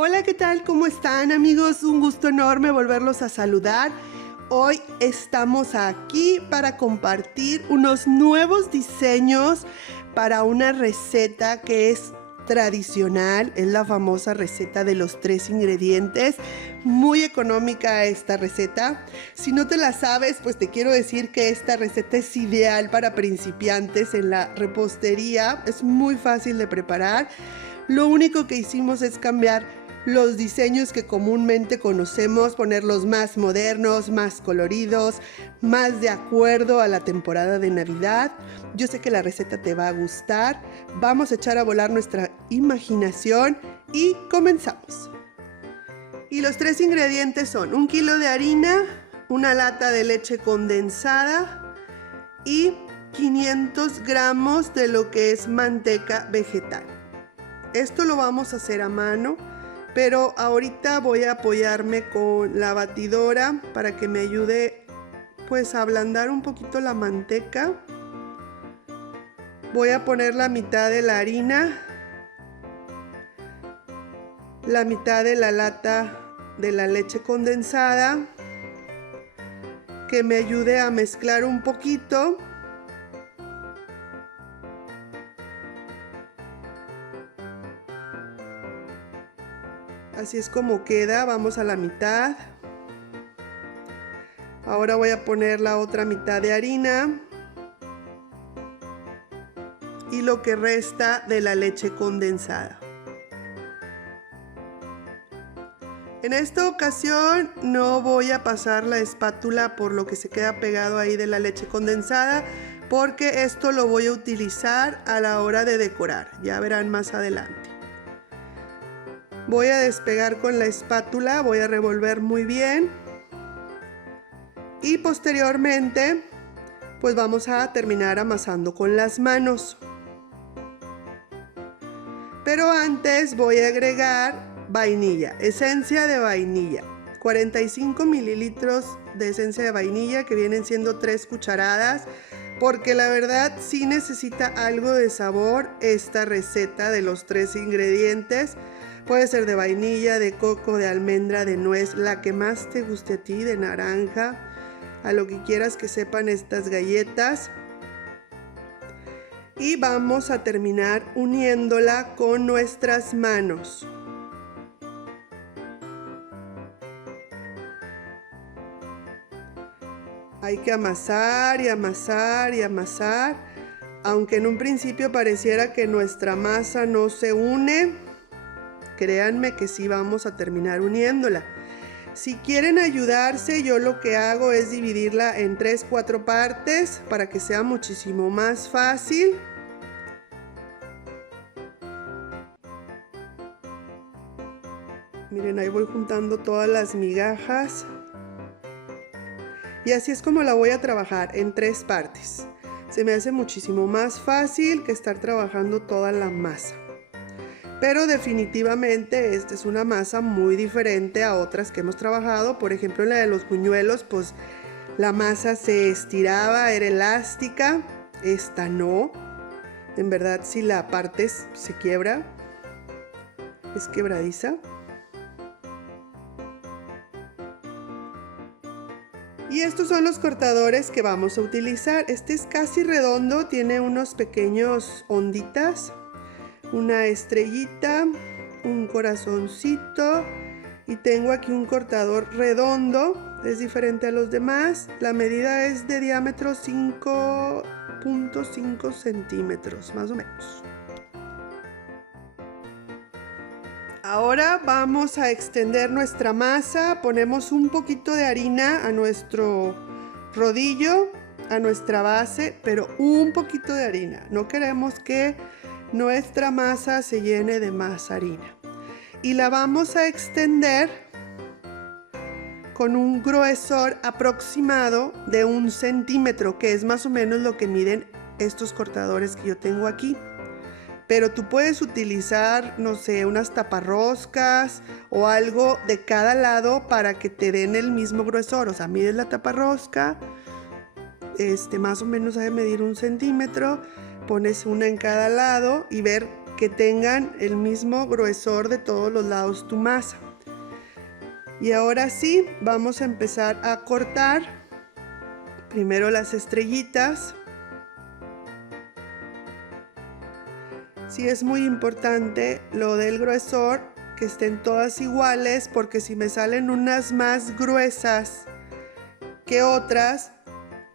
Hola, ¿qué tal? ¿Cómo están, amigos? Un gusto enorme volverlos a saludar. Hoy estamos aquí para compartir unos nuevos diseños para una receta que es tradicional. Es la famosa receta de los 3 ingredientes. Muy económica esta receta. Si no te la sabes, pues te quiero decir que esta receta es ideal para principiantes en la repostería. Es muy fácil de preparar. Lo único que hicimos es cambiar los diseños que comúnmente conocemos, ponerlos más modernos, más coloridos, más de acuerdo a la temporada de Navidad. Yo sé que la receta te va a gustar. Vamos a echar a volar nuestra imaginación y comenzamos. Y los 3 ingredientes son 1 kilo de harina, una lata de leche condensada y 500 gramos de lo que es manteca vegetal. Esto lo vamos a hacer a mano, pero ahorita voy a apoyarme con la batidora para que me ayude pues a ablandar un poquito la manteca. Voy a poner la mitad de la harina, la mitad de la lata de la leche condensada, que me ayude a mezclar un poquito. Así es como queda, vamos a la mitad. Ahora voy a poner la otra mitad de harina y lo que resta de la leche condensada. En esta ocasión no voy a pasar la espátula por lo que se queda pegado ahí de la leche condensada, porque esto lo voy a utilizar a la hora de decorar, ya verán más adelante. Voy a despegar con la espátula, voy a revolver muy bien y posteriormente pues vamos a terminar amasando con las manos. Pero antes voy a agregar vainilla, esencia de vainilla, 45 mililitros de esencia de vainilla, que vienen siendo 3 cucharadas, porque la verdad sí necesita algo de sabor esta receta de los 3 ingredientes. Puede ser de vainilla, de coco, de almendra, de nuez, la que más te guste a ti, de naranja, a lo que quieras que sepan estas galletas. Y vamos a terminar uniéndola con nuestras manos. Hay que amasar y amasar y amasar, aunque en un principio pareciera que nuestra masa no se une. Créanme que sí vamos a terminar uniéndola. Si quieren ayudarse, yo lo que hago es dividirla en 3-4 partes para que sea muchísimo más fácil. Miren, ahí voy juntando todas las migajas. Y así es como la voy a trabajar, en 3 partes. Se me hace muchísimo más fácil que estar trabajando toda la masa. Pero definitivamente esta es una masa muy diferente a otras que hemos trabajado. Por ejemplo, en la de los buñuelos, pues la masa se estiraba, era elástica. Esta no. En verdad, si la partes se quiebra, es quebradiza. Y estos son los cortadores que vamos a utilizar. Este es casi redondo, tiene unos pequeños onditas, una estrellita, un corazoncito, y tengo aquí un cortador redondo, es diferente a los demás. La medida es de diámetro 5.5 centímetros, más o menos. Ahora vamos a extender nuestra masa, ponemos un poquito de harina a nuestro rodillo, a nuestra base, pero un poquito de harina. No queremos que nuestra masa se llene de más harina. Y la vamos a extender con un gruesor aproximado de 1 centímetro, que es más o menos lo que miden estos cortadores que yo tengo aquí. Pero tú puedes utilizar, no sé, unas taparroscas o algo de cada lado para que te den el mismo gruesor. O sea, mides la taparrosca, más o menos ha de medir 1 centímetro, pones una en cada lado y ver que tengan el mismo gruesor de todos los lados tu masa. Y ahora sí, vamos a empezar a cortar primero las estrellitas. Sí, es muy importante lo del gruesor, que estén todas iguales, porque si me salen unas más gruesas que otras,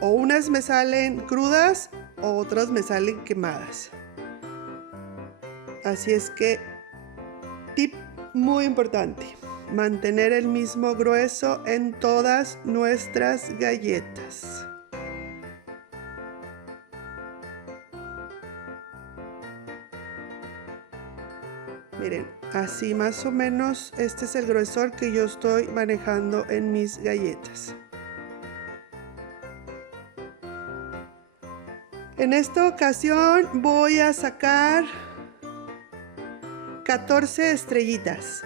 o unas me salen crudas o otras me salen quemadas. Así es que, tip muy importante, mantener el mismo grueso en todas nuestras galletas. Miren, así más o menos este es el gruesor que yo estoy manejando en mis galletas. En esta ocasión voy a sacar 14 estrellitas.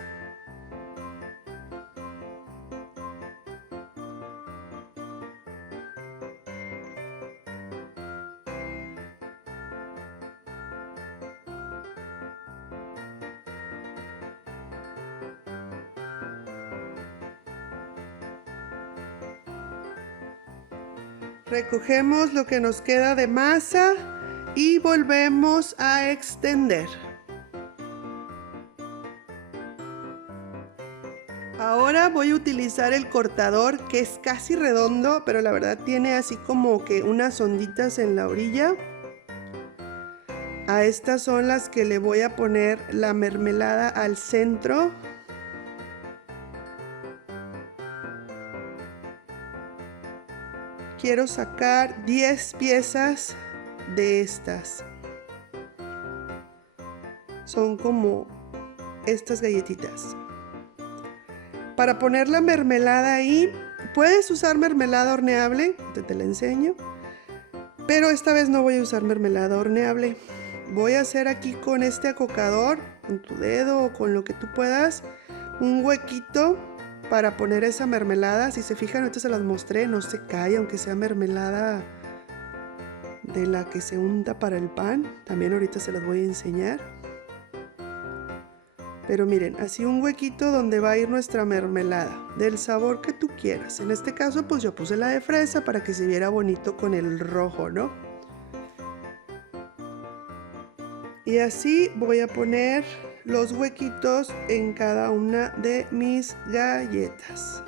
Recogemos lo que nos queda de masa y volvemos a extender. Ahora voy a utilizar el cortador, que es casi redondo, pero la verdad tiene así como que unas onditas en la orilla. A estas son las que le voy a poner la mermelada al centro. Quiero sacar 10 piezas de estas. Son como estas galletitas. Para poner la mermelada ahí, puedes usar mermelada horneable, te la enseño. Pero esta vez no voy a usar mermelada horneable. Voy a hacer aquí con este acocador, con tu dedo o con lo que tú puedas, un huequito para poner esa mermelada. Si se fijan, ahorita se las mostré, no se cae, aunque sea mermelada de la que se unta para el pan. También ahorita se las voy a enseñar. Pero miren, así un huequito donde va a ir nuestra mermelada, del sabor que tú quieras. En este caso, pues yo puse la de fresa para que se viera bonito con el rojo, ¿no? Y así voy a poner los huequitos en cada una de mis galletas.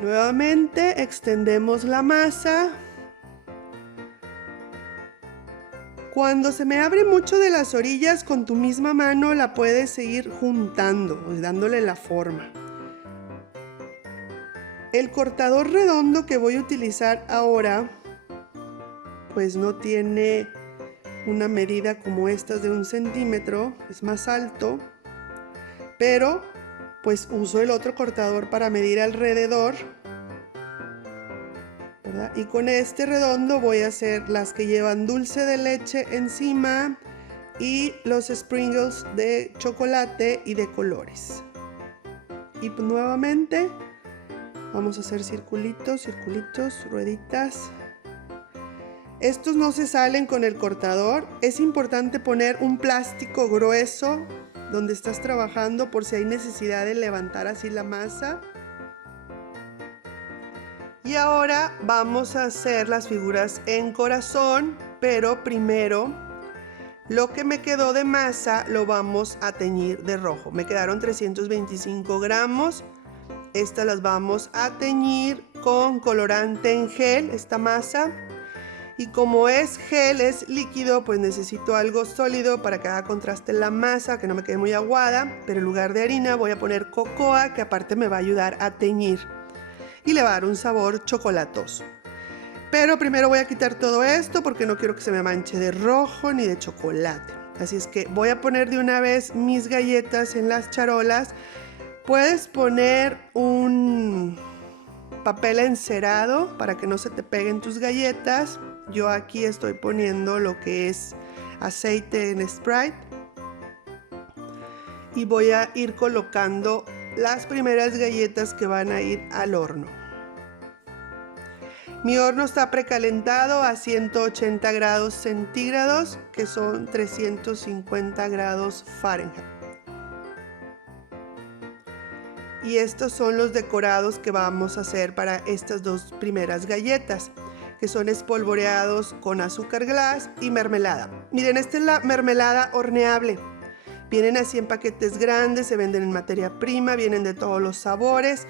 Nuevamente extendemos la masa. Cuando se me abre mucho de las orillas, con tu misma mano la puedes seguir juntando, dándole la forma. El cortador redondo que voy a utilizar ahora, pues no tiene una medida como estas de 1 centímetro, es más alto, pero pues uso el otro cortador para medir alrededor, ¿verdad? Y con este redondo voy a hacer las que llevan dulce de leche encima y los sprinkles de chocolate y de colores. Y pues nuevamente vamos a hacer circulitos, circulitos, rueditas. Estos no se salen con el cortador. Es importante poner un plástico grueso donde estás trabajando por si hay necesidad de levantar así la masa. Y ahora vamos a hacer las figuras en corazón, pero primero lo que me quedó de masa lo vamos a teñir de rojo. Me quedaron 325 gramos. Estas las vamos a teñir con colorante en gel, esta masa. Y como es gel, es líquido, pues necesito algo sólido para que haga contraste la masa, que no me quede muy aguada. Pero en lugar de harina voy a poner cocoa, que aparte me va a ayudar a teñir. Y le va a dar un sabor chocolatoso. Pero primero voy a quitar todo esto porque no quiero que se me manche de rojo ni de chocolate. Así es que voy a poner de una vez mis galletas en las charolas. Puedes poner un papel encerado para que no se te peguen tus galletas. Yo aquí estoy poniendo lo que es aceite en Sprite. Y voy a ir colocando las primeras galletas que van a ir al horno. Mi horno está precalentado a 180 grados centígrados, que son 350 grados Fahrenheit. Y estos son los decorados que vamos a hacer para estas dos primeras galletas, que son espolvoreados con azúcar glass y mermelada. Miren, esta es la mermelada horneable. Vienen así en paquetes grandes, se venden en materia prima, vienen de todos los sabores.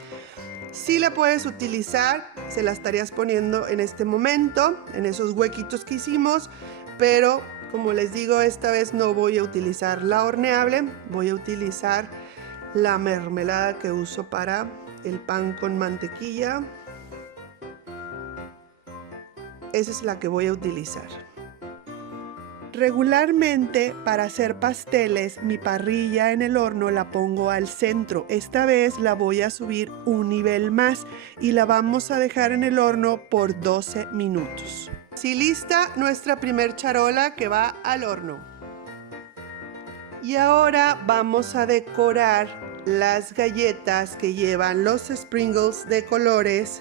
Sí la puedes utilizar, se la estarías poniendo en este momento, en esos huequitos que hicimos, pero como les digo, esta vez no voy a utilizar la horneable, voy a utilizar la mermelada que uso para el pan con mantequilla. Esa es la que voy a utilizar. Regularmente para hacer pasteles mi parrilla en el horno la pongo al centro. Esta vez la voy a subir un nivel más y la vamos a dejar en el horno por 12 minutos. Así lista nuestra primer charola que va al horno. Y ahora vamos a decorar las galletas que llevan los sprinkles de colores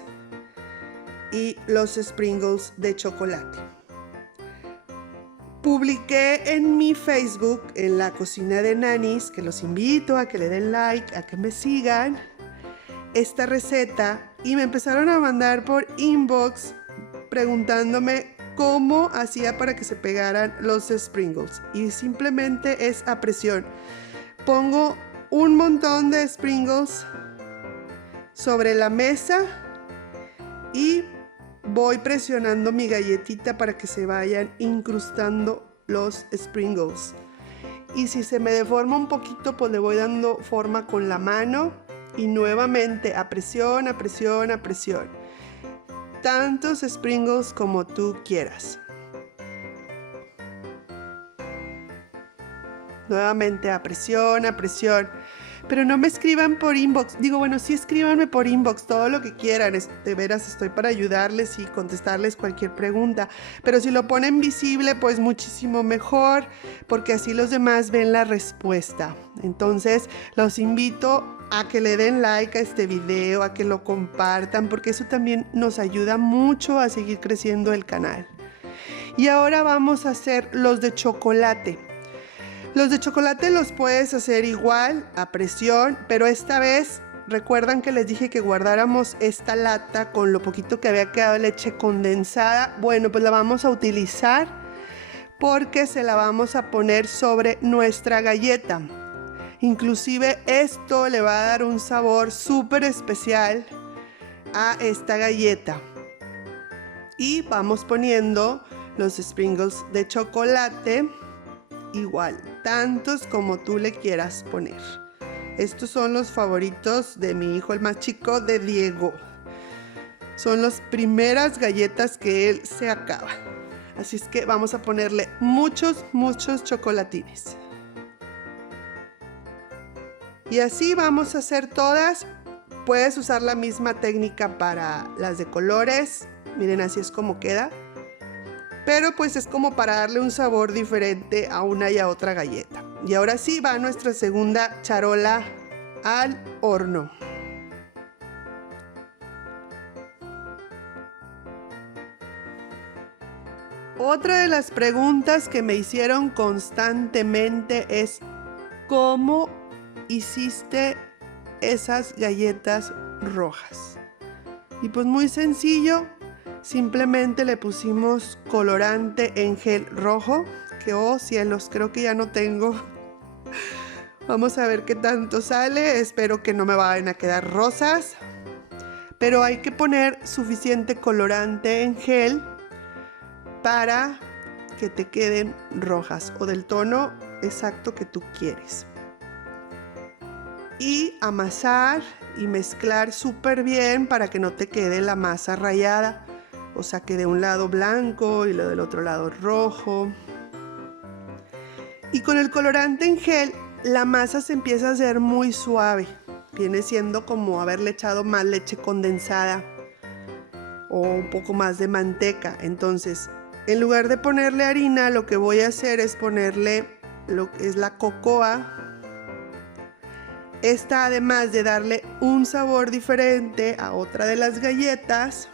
y los sprinkles de chocolate. Publiqué en mi Facebook, en la cocina de Nanis, que los invito a que le den like, a que me sigan, esta receta, y me empezaron a mandar por inbox preguntándome cómo hacía para que se pegaran los sprinkles. Y simplemente es a presión. Pongo un montón de sprinkles sobre la mesa y voy presionando mi galletita para que se vayan incrustando los sprinkles. Y si se me deforma un poquito, pues le voy dando forma con la mano y nuevamente a presión, a presión, a presión. Tantos sprinkles como tú quieras. Nuevamente a presión, a presión. Pero no me escriban por inbox. Digo, bueno, sí escríbanme por inbox todo lo que quieran. De veras estoy para ayudarles y contestarles cualquier pregunta. Pero si lo ponen visible, pues muchísimo mejor, porque así los demás ven la respuesta. Entonces, los invito a que le den like a este video, a que lo compartan, porque eso también nos ayuda mucho a seguir creciendo el canal. Y ahora vamos a hacer los de chocolate. Los de chocolate los puedes hacer igual, a presión, pero esta vez, ¿recuerdan que les dije que guardáramos esta lata con lo poquito que había quedado de leche condensada? Bueno, pues la vamos a utilizar porque se la vamos a poner sobre nuestra galleta. Inclusive esto le va a dar un sabor súper especial a esta galleta. Y vamos poniendo los sprinkles de chocolate. Igual, tantos como tú le quieras poner. Estos son los favoritos de mi hijo, el más chico, de Diego. Son las primeras galletas que él se acaba. Así es que vamos a ponerle muchos, muchos chocolatines. Y así vamos a hacer todas. Puedes usar la misma técnica para las de colores. Miren, así es como queda. Pero pues es como para darle un sabor diferente a una y a otra galleta. Y ahora sí va nuestra segunda charola al horno. Otra de las preguntas que me hicieron constantemente es ¿cómo hiciste esas galletas rojas? Y pues muy sencillo. Simplemente le pusimos colorante en gel rojo, que oh cielos, creo que ya no tengo. Vamos a ver qué tanto sale, espero que no me vayan a quedar rosas. Pero hay que poner suficiente colorante en gel para que te queden rojas o del tono exacto que tú quieres. Y amasar y mezclar súper bien para que no te quede la masa rayada. O sea, que de un lado blanco y lo del otro lado rojo. Y con el colorante en gel, la masa se empieza a hacer muy suave. Viene siendo como haberle echado más leche condensada o un poco más de manteca. Entonces, en lugar de ponerle harina, lo que voy a hacer es ponerle lo que es la cocoa. Esta, además de darle un sabor diferente a otra de las galletas,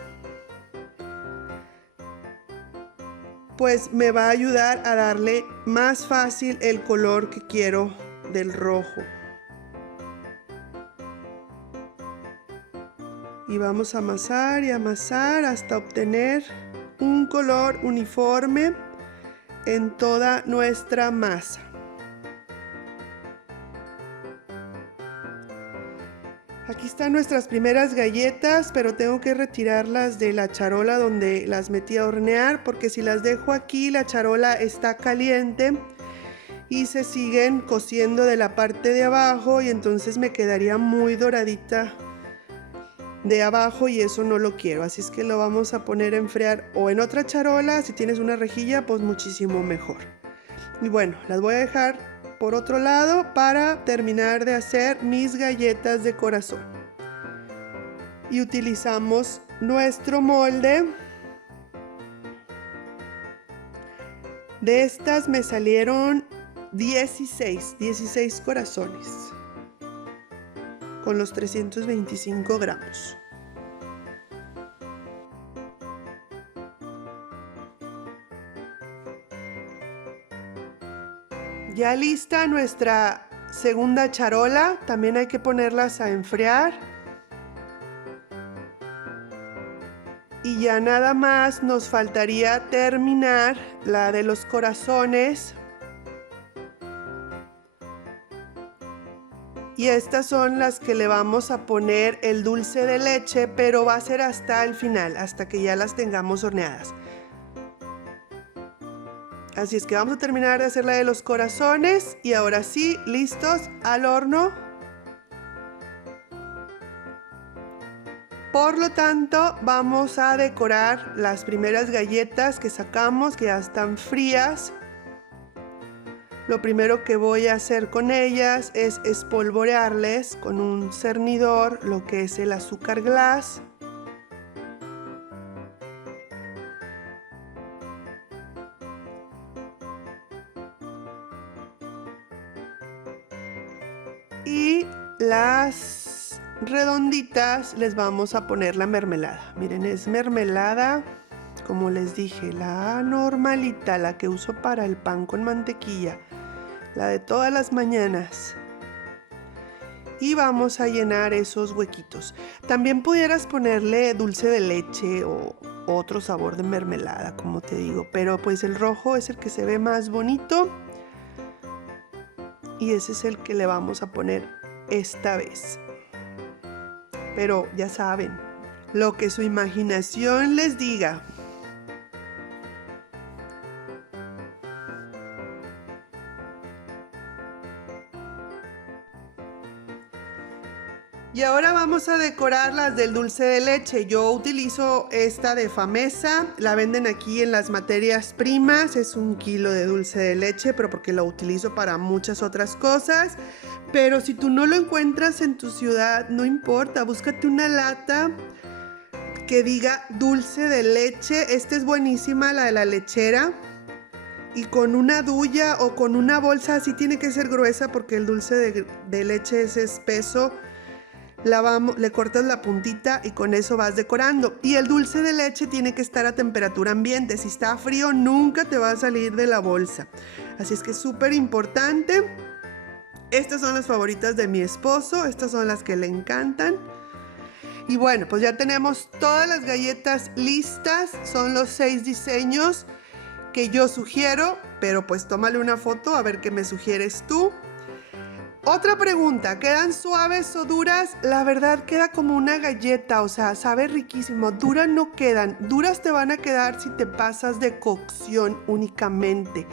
pues me va a ayudar a darle más fácil el color que quiero del rojo. Y vamos a amasar y amasar hasta obtener un color uniforme en toda nuestra masa. Aquí están nuestras primeras galletas, pero tengo que retirarlas de la charola donde las metí a hornear, porque si las dejo aquí, la charola está caliente y se siguen cociendo de la parte de abajo y entonces me quedaría muy doradita de abajo y eso no lo quiero. Así es que lo vamos a poner a enfriar o en otra charola. Si tienes una rejilla, pues muchísimo mejor. Y bueno, las voy a dejar por otro lado para terminar de hacer mis galletas de corazón. Y utilizamos nuestro molde. De estas me salieron 16 corazones con los 325 gramos. Ya lista nuestra segunda charola, también hay que ponerlas a enfriar. Y ya nada más nos faltaría terminar la de los corazones. Y estas son las que le vamos a poner el dulce de leche, pero va a ser hasta el final, hasta que ya las tengamos horneadas. Así es que vamos a terminar de hacer la de los corazones y ahora sí, listos al horno. Por lo tanto, vamos a decorar las primeras galletas que sacamos, que ya están frías. Lo primero que voy a hacer con ellas es espolvorearles con un cernidor lo que es el azúcar glass. Y las redonditas les vamos a poner la mermelada. Miren, es mermelada, como les dije, la normalita, la que uso para el pan con mantequilla, la de todas las mañanas. Y vamos a llenar esos huequitos. También pudieras ponerle dulce de leche o otro sabor de mermelada, como te digo, pero pues el rojo es el que se ve más bonito. Y ese es el que le vamos a poner esta vez. Pero ya saben, lo que su imaginación les diga. Y ahora vamos a decorar las del dulce de leche. Yo utilizo esta de Famesa, la venden aquí en las materias primas, es 1 kilo de dulce de leche, pero porque lo utilizo para muchas otras cosas. Pero si tú no lo encuentras en tu ciudad, no importa, búscate una lata que diga dulce de leche. Esta es buenísima, la de la lechera. Y con una duya o con una bolsa, así tiene que ser gruesa porque el dulce de leche es espeso. Le cortas la puntita y con eso vas decorando. Y el dulce de leche tiene que estar a temperatura ambiente. Si está frío, nunca te va a salir de la bolsa. Así es que es súper importante. Estas son las favoritas de mi esposo. Estas son las que le encantan. Y bueno, pues ya tenemos todas las galletas listas. Son los 6 diseños que yo sugiero. Pero pues tómale una foto a ver qué me sugieres tú. Otra pregunta, ¿quedan suaves o duras? La verdad queda como una galleta, o sea, sabe riquísimo. Duras no quedan, duras te van a quedar si te pasas de cocción únicamente.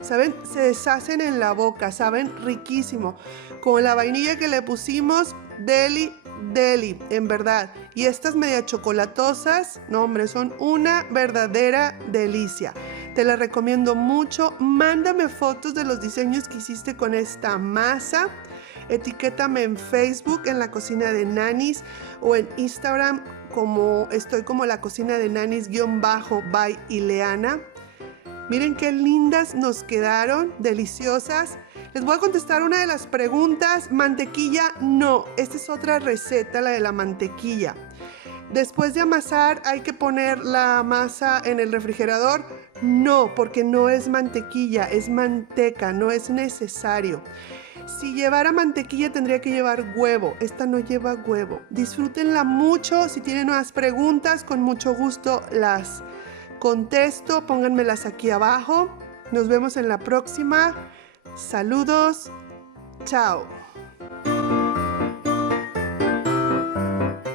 ¿Saben? Se deshacen en la boca, saben riquísimo. Con la vainilla que le pusimos, deli, en verdad. Y estas media chocolatosas, no hombre, son una verdadera delicia. Te la recomiendo mucho. Mándame fotos de los diseños que hiciste con esta masa. Etiquétame en Facebook, en La Cocina de Nanis, o en Instagram, estoy como La Cocina de Nanis_by Ileana. Miren qué lindas nos quedaron, deliciosas. Les voy a contestar una de las preguntas. Mantequilla, no. Esta es otra receta, la de la mantequilla. Después de amasar hay que poner la masa en el refrigerador No, porque no es mantequilla, es manteca, no es necesario. Si llevara mantequilla tendría que llevar huevo. Esta no lleva huevo. Disfrútenla mucho. Si tienen más preguntas, con mucho gusto las contesto. Pónganmelas aquí abajo. Nos vemos en la próxima. Saludos. Chao.